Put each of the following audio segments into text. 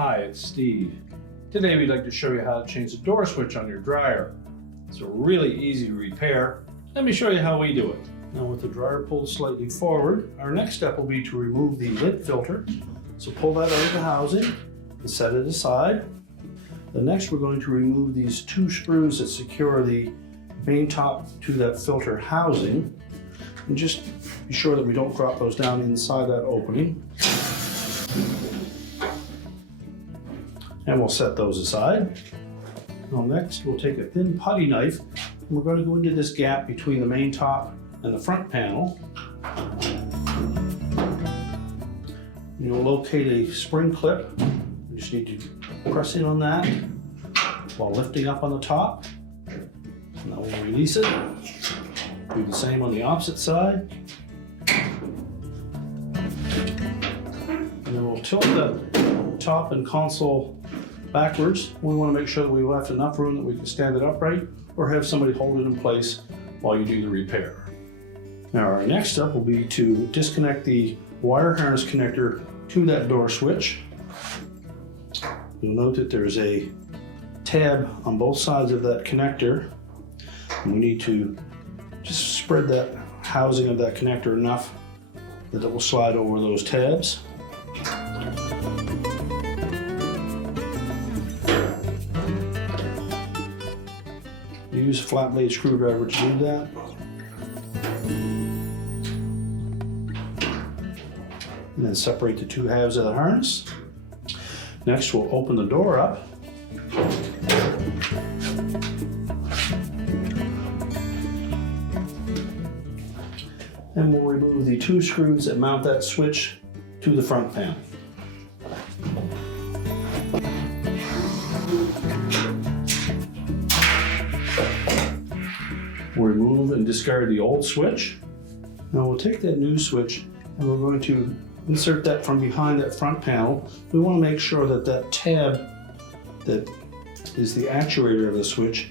Hi, it's Steve. Today we'd like to show you how to change the door switch on your dryer. It's a really easy repair. Let me show you how we do it. Now with the dryer pulled slightly forward, our next step will be to remove the lint filter. So pull that out of the housing and set it aside. The next we're going to remove these two screws that secure the main top to that filter housing. And just be sure that we don't drop those down inside that opening. And we'll set those aside. Now next we'll take a thin putty knife and we're going to go into this gap between the main top and the front panel. You'll locate a spring clip. You just need to press in on that while lifting up on the top. Now we'll release it. Do the same on the opposite side. And then we'll tilt the top and console backwards. We want to make sure that we left enough room that we can stand it upright or have somebody hold it in place while you do the repair. Now our next step will be to disconnect the wire harness connector to that door switch. You'll note that there's a tab on both sides of that connector. And we need to just spread that housing of that connector enough that it will slide over those tabs. Use a flat blade screwdriver to do that. And then separate the two halves of the harness. Next we'll open the door up. And we'll remove the two screws that mount that switch to the front panel. We'll remove and discard the old switch. Now we'll take that new switch and we're going to insert that from behind that front panel. We want to make sure that that tab that is the actuator of the switch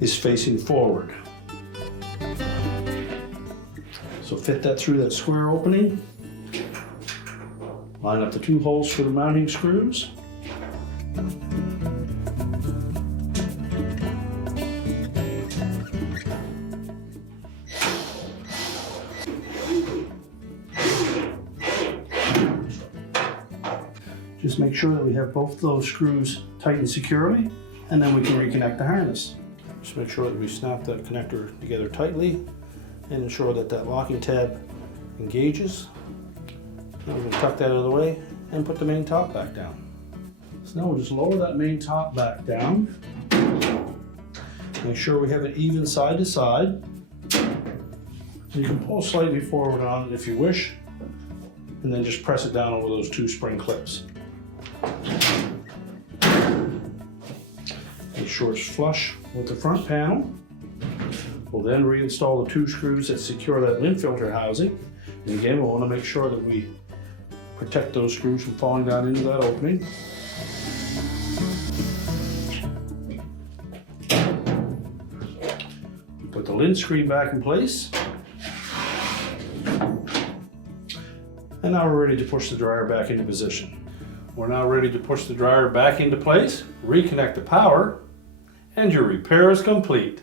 is facing forward. So fit that through that square opening. Line up the two holes for the mounting screws. Just make sure that we have both those screws tightened securely, and then we can reconnect the harness. Just make sure that we snap that connector together tightly and ensure that that locking tab engages. Now we're going to tuck that out of the way and put the main top back down. So now we'll just lower that main top back down. Make sure we have it even side to side. You can pull slightly forward on it if you wish, and then just press it down over those two spring clips. Make sure it's flush with the front panel. We'll then reinstall the two screws that secure that lint filter housing. And again, we'll want to make sure that we protect those screws from falling down into that opening. Put the lint screen back in place. And now we're ready to push the dryer back into position. We're now ready to push the dryer back into place, reconnect the power, and your repair is complete.